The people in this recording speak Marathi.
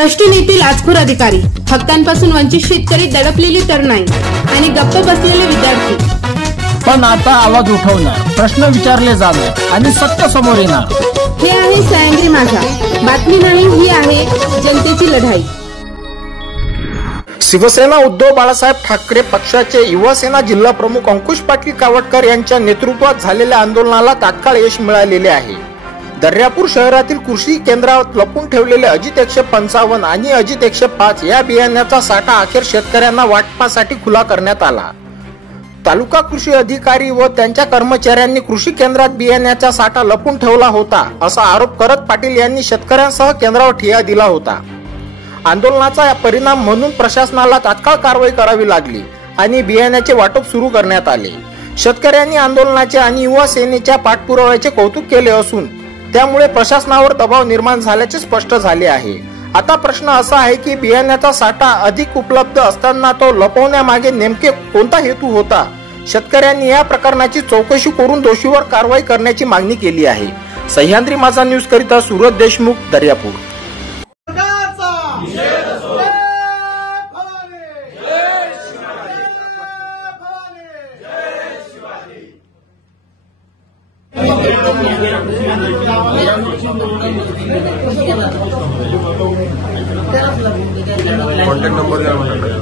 भ्रष्ट नीती लाचखोर अधिकारी, हक्कांपासून वंचित शेतकरी, दडपलेली तरुणाई आणि गप्प बसलेले विद्यार्थी। पण आता आवाज उठवणार, प्रश्न विचारले जाणार आणि सत्य समोर येणार। हे आहे सह्याद्री माझा, बातमी नाही, ही आहे जनतेची लढाई। शिवसेना उद्धव बाळासाहेब ठाकरे पक्षाचे युवासेना जिल्हा प्रमुख अंकुश पाटील कावटकर यांच्या नेतृत्वात झालेल्या आंदोलनाला तात्काळ यश मिळालेले आहे। दर्यापूर शहरातील कृषी केंद्रात लपून ठेवलेले अजित 155 आणि अजित 105 या बियाण्याचा साठा अखेर शेतकऱ्यांना वाटपासाठी खुला करण्यात आला। तालुका कृषी अधिकारी व त्यांच्या कर्मचाऱ्यांनी कृषी केंद्रात बियाण्याचा साठा लपून ठेवला होता असा आरोप करत पाटील यांनी शेतकऱ्यांसह केंद्रावर ठिय्या दिला होता। आंदोलनाचा परिणाम म्हणून प्रशासनाला तात्काळ कारवाई करावी लागली आणि बियाण्याचे वाटप सुरू करण्यात आले। शेतकऱ्यांनी आंदोलनाचे आणि युवा सेनेच्या पाठपुराव्याचे कौतुक केले असून त्यामुळे प्रशासनावर दबाव निर्माण झाल्याचे स्पष्ट झाले आहे। आता प्रश्न असा आहे की बियाण्याचा साठा अधिक उपलब्ध असताना तो लपवण्यामागे नेमके कोणता हेतू होता? शेतकऱ्यांनी या प्रकरणाची चौकशी करून दोषीवर कारवाई करण्याची मागणी केली आहे। सह्याद्री माझा न्यूज करिता सूरज देशमुख, दर्यापूर। कॉन्टॅक्ट नंबर द्या मला।